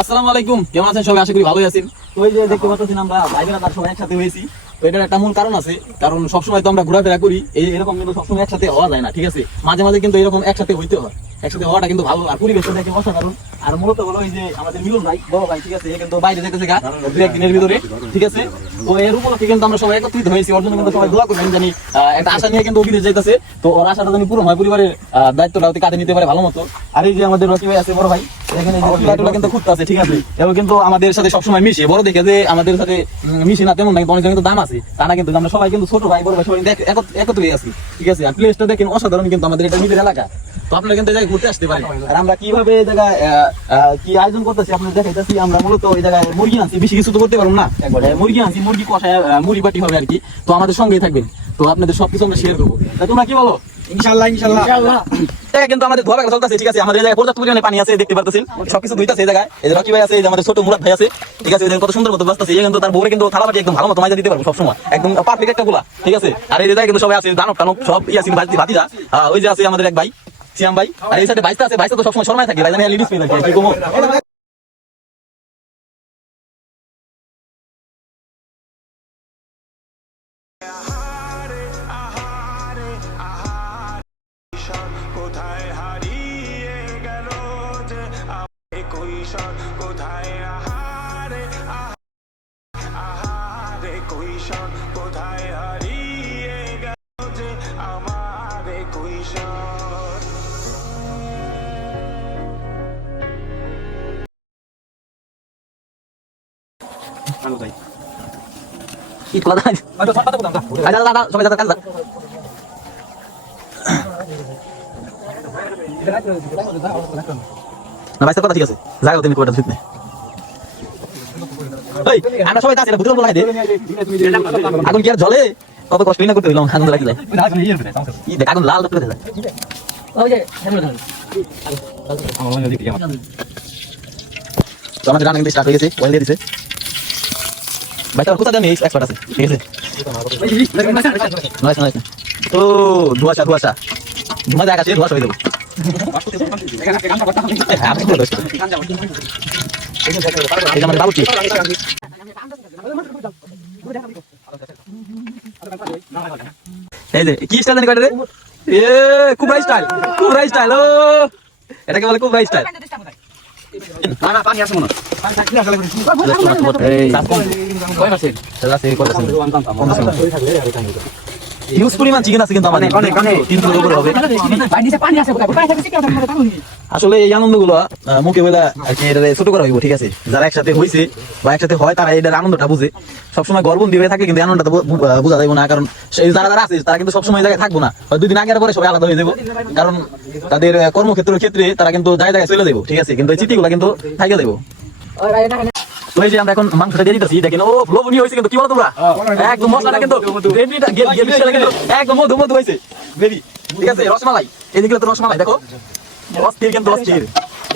আসসালামু আলাইকুম। কেমন আছেন? সবাই আশা করি ভালোই আছেন। এই যে দেখতে পাচ্ছেন আমরা ভাই বোনেরা তার সবাই একসাথে হয়েছি। তো এটার একটা মূল কারণ আছে। কারণ সবসময় তো আমরা ঘোরাফেরা করি। এই এরকম কিন্তু সবসময় একসাথে হওয়া যায় না, ঠিক আছে? মাঝে মাঝে কিন্তু এরকম একসাথে হইতে হয়। একসাথে হওয়াটা কিন্তু ভালো আর পরিবেশটা দেখে অসাধারণ। আর মূলত হলো এই যে আমাদের মিলন ভাই, বড় ভাই, ঠিক আছে? কিন্তু বাইরে যেতেছে গা একদিনের ভিতরে, ঠিক আছে? তো এর উপলক্ষে কিন্তু আমরা সবাই একত্রিত হয়েছি। ওর জন্য কিন্তু সবাই দোয়া করবেন জানি একটা আশা নিয়ে কিন্তু বিদেশ যাইতেছে। তো ওর আশাটা জানি পুরো হয়। পরিবারের দায়িত্বটা কাঁধে নিতে পারে ভালো মতো। আর এই যে আমাদের রকি ভাই আছে, বড় ভাই এখানে এই যে রকিগুলা কিন্তু ঠিক আছে? এবং কিন্তু আমাদের সাথে সবসময় মিশে। বড় দেখে যে আমাদের সাথে মিশে না তেমন না কিন্তু অনেকজন কিন্তু দাম আছে। তা না কিন্তু আমরা সবাই কিন্তু ছোট ভাই বড় ভাই সবাই একত্রে আছি ঠিক আছে? আর প্লেসটা দেখেন অসাধারণ কিন্তু আমাদের এটা নিজের এলাকা। তো আপনারা কিন্তু জায়গায় ঘুরতে আসতে পারেন। আর আমরা কীভাবে এই জায়গায় আহ, আহ, কি আয়োজন করতেছি আপনাদের দেখাইতেছি। আমরা মূলত এই জায়গায় মুরগি আনছি বেশি কিছু তো করতে পারব না। মুরগি আনছি মুরগি কষায় মুড়ি বাটি হবে আর কি। তো আমাদের সঙ্গেই থাকবেন। তো আপনাদের সবকিছু আমরা শেয়ার করব। তা তোমরা কি বলো? ইনশাআল্লাহ ইনশাআল্লাহ। জায়গা কিন্তু আমাদের ধোয়া চলতেছে ঠিক আছে? আমাদের জায়গায় পর্যাপ্ত পরিমাণে পানি আছে দেখতে পারতেছেন। সবকিছু ধুইতেছে এই জায়গায়। এই যে রকি ভাই আছে এই যে আমাদের ছোট মুরাদ ভাই আছে ঠিক আছে? কত সুন্দর মতো বাঁচতেছে এই কিন্তু তার বউরে কিন্তু থালা বাটি একদম ভালো মতো মাইজা দিতে পারব সবসময়। একদম পারফেক্ট একটা গুলা ঠিক আছে? আর এই জায়গায় কিন্তু সবাই আছে দানব টানব সব ভাতি ভাতিজা। ওই যে আছে আমাদের এক ভাই সিয়াম ভাই। আর এই সাথে বাইসটা আছে বাইসটা তো সবসময় শর্মায় থাকে। ভাই জানি লিডিস পেয়ে থাকে কথা ঠিক আছে জায়গা তুমি কোটা ঠিক আমরা সবাই আছে জ্বলে কত কষ্ট না করতে হইলাম আগুন আগুন লাল করে তো আমাদের রান্না কিন্তু হয়ে ভাই তোর কোথা এক্সপার্ট আছে ঠিক আছে? নয় নয় ও ধোয়াশা ধোয়াশা ধোঁয়া জায়গা আছে ধোয়াশা হয়ে যাবে। হ্যাঁ, স্টাইল ও। এটাকে বলে কুবরা স্টাইল না না পানি আছে মনে হয়। হিউজ পরিমাণ চিকেন আছে কিন্তু আমাদের। অনেক, অনেক। করে হবে। আসলে এই আনন্দগুলো মুখে বেলা আর কি এটা ছোট করা হইব ঠিক আছে? যারা একসাথে হইছে বা একসাথে হয় তারা এটার আনন্দটা বুঝে। সবসময় গর্বন্দি হয়ে থাকে কিন্তু আনন্দটা বোঝা যাবে না। কারণ সেই যারা যারা আছে তারা কিন্তু সবসময় জায়গায় থাকব না। হয় দুই দিন আগে আর পরে সবাই আলাদা হয়ে যাব কারণ তাদের কর্মক্ষেত্রের ক্ষেত্রে তারা কিন্তু জায়গায় জায়গায় চলে যাব ঠিক আছে? কিন্তু এই চিঠিগুলো কিন্তু থাকে যাব তো এই যে আমরা এখন মাংসটা দিয়ে দিতেছি দেখেন ও লোভনীয় হয়েছে কিন্তু কি বলো তোমরা? একদম মশলাটা কিন্তু গ্রেভিটা গ্রেভিটা কিন্তু একদম মধু মধু হয়েছে। গ্রেভি ঠিক আছে রসমালাই। যেগুলো তো রসমালাই দেখো। অস্থির কিন্তু অস্থির।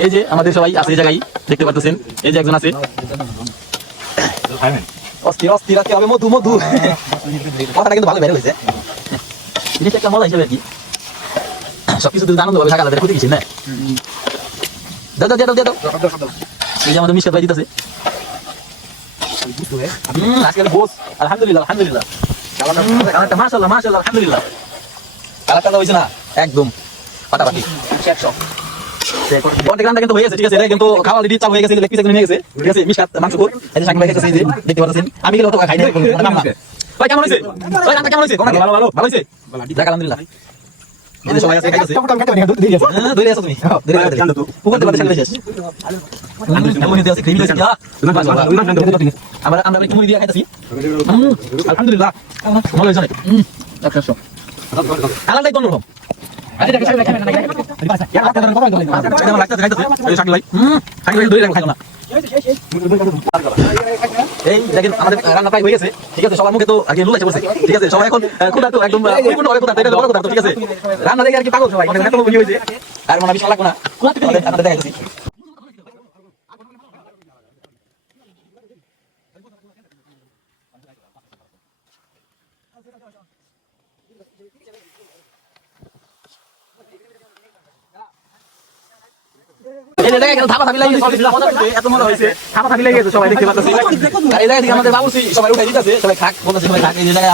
এই যে আমাদের সবাই আছে এই জায়গায় দেখতে পাচ্ছেন এই যে একজন আছে। অস্থির অস্থির আজকে হবে মধু মধু। কথাটা কিন্তু ভালো বের হয়েছে। জিনিসটা একটা মজা হিসেবে আর কি। সবকিছু যদি আনন্দ ভাবে থাকা তাদের ক্ষতি কিছু না দাও দাও দাও এই যে আমাদের মিশকা ভাই দিতেছে। হুম, আজকের বোস আলহামদুলিল্লাহ। গেছে গেছে গেছে ভাই পাচ্ছেন আমি মানে কেমন হয়েছে কেমন হয়েছে এই সবাই আছে খাইতেছে হ্যাঁ, ধরে আছো তুমি। ধরে আছো। পুকুর তো বাদে শাকিল ভাই শেষ এমন দিতে আছে ক্রিমি দিতে আছে। আমরা আমরা একটু মুড়ি দিয়ে খাইতেছি। আলহামদুলিল্লাহ। ভালো হয়েছে হুম, কালারটাই তো অন্যরকম। এই যে আমার লাগতেছে খাইতেছে। এই যে শাকিল ভাই হুম, শাকিল ভাই ধরে রাখো খাইলো না। এই দেখেন আমাদের রান্না প্রায় হয়ে গেছে। ঠিক আছে সবার মুখে তো আগে লুলাইছে বলছে ঠিক আছে সবাই এখন ক্ষুদা তো একদম পরিপূর্ণ ভাবে ক্ষুধার্ত, এটা বড় ক্ষুধার্ত, ঠিক আছে। রান্না দেখে আর কি পাগল সবাই মানে এত লোভনীয় হয়েছে আর মনে বিশাল লাগবে না। আপনাদের আপনাদের দেখাইতেছি এই যে দেখেন ধাপা ধাপি লাগিয়ে সবাই মজা করছে, এত মজা হয়েছে ধাপা ধাপি লাগিয়ে সবাই দেখতে পাচ্ছি আর এই জায়গা থেকে আমাদের উঠাই দিতেছে সবাই খাক বলতেছে সবাই খাক এই যে জায়গায়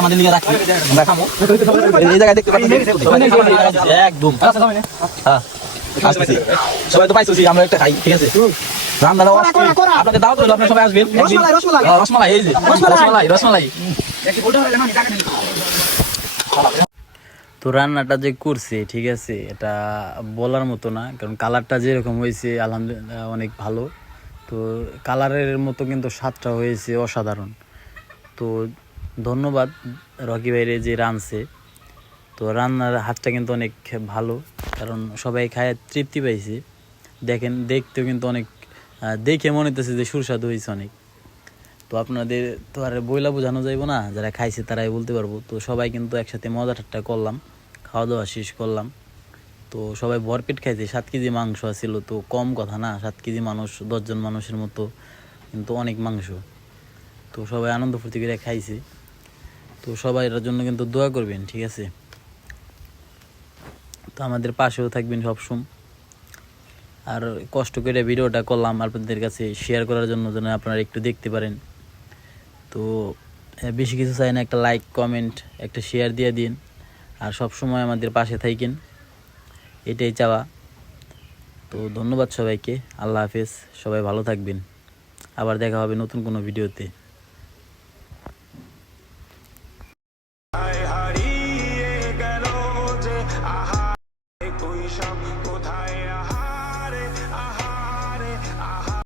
আমাদের লিগে রাখি আমরা খামো। এই জায়গায় দেখতে পাচ্ছি সবাই খাবার লিগে রাখছি, একদম। হ্যাঁ সবাই তো পাইছি আমরা একটা খাই ঠিক আছে? রান্নাটাও আপনাদের দাওয়াত হলো আপনারা সবাই আসবেন? রসমালাই, রসমালাই। রসমালাই এই যে রসমালাই। রসমালাই তো রান্নাটা যে করছে, ঠিক আছে, এটা বলার মতো না, কারণ কালারটা যেরকম হয়েছে, আলহামদুলিল্লাহ অনেক ভালো। তো কালারের মতো কিন্তু স্বাদটা হয়েছে অসাধারণ। তো ধন্যবাদ রকি ভাইরে যে রাঁধছে। তো রান্নার হাতটা কিন্তু অনেক ভালো, কারণ সবাই খায় তৃপ্তি পাইছে। দেখেন, দেখতেও কিন্তু অনেক দেখে মনে হতেছে যে সুস্বাদু হয়েছে অনেক। তো আপনাদের তো আর বইলা বোঝানো যাইব না, যারা খাইছে তারাই বলতে পারব। তো সবাই কিন্তু একসাথে মজা ঠাট্টা করলাম। খাওয়া দাওয়া শেষ করলাম। তো সবাই ভরপেট খাইছে, সাত কেজি মাংস ছিল তো কম কথা না, সাত কেজি মানুষ, দশজন মানুষের মতো কিন্তু অনেক মাংস। তো সবাই আনন্দ ফুর্তি করে খাইছে। তো সবাই এটার জন্য কিন্তু দোয়া করবেন, ঠিক আছে? তো আমাদের পাশেও থাকবেন সবসময় আর কষ্ট করে ভিডিওটা করলাম আপনাদের কাছে শেয়ার করার জন্য যেন আপনারা একটু দেখতে পারেন। তো বেশি কিছু চাই না, একটা লাইক কমেন্ট একটা শেয়ার দিয়ে দিন। আর সব সময় আমাদের পাশে থাকেন এটাই চাওয়া। তো ধন্যবাদ সবাইকে। আল্লাহ হাফেজ। সবাই ভালো থাকবেন। আবার দেখা হবে নতুন কোনো ভিডিওতে।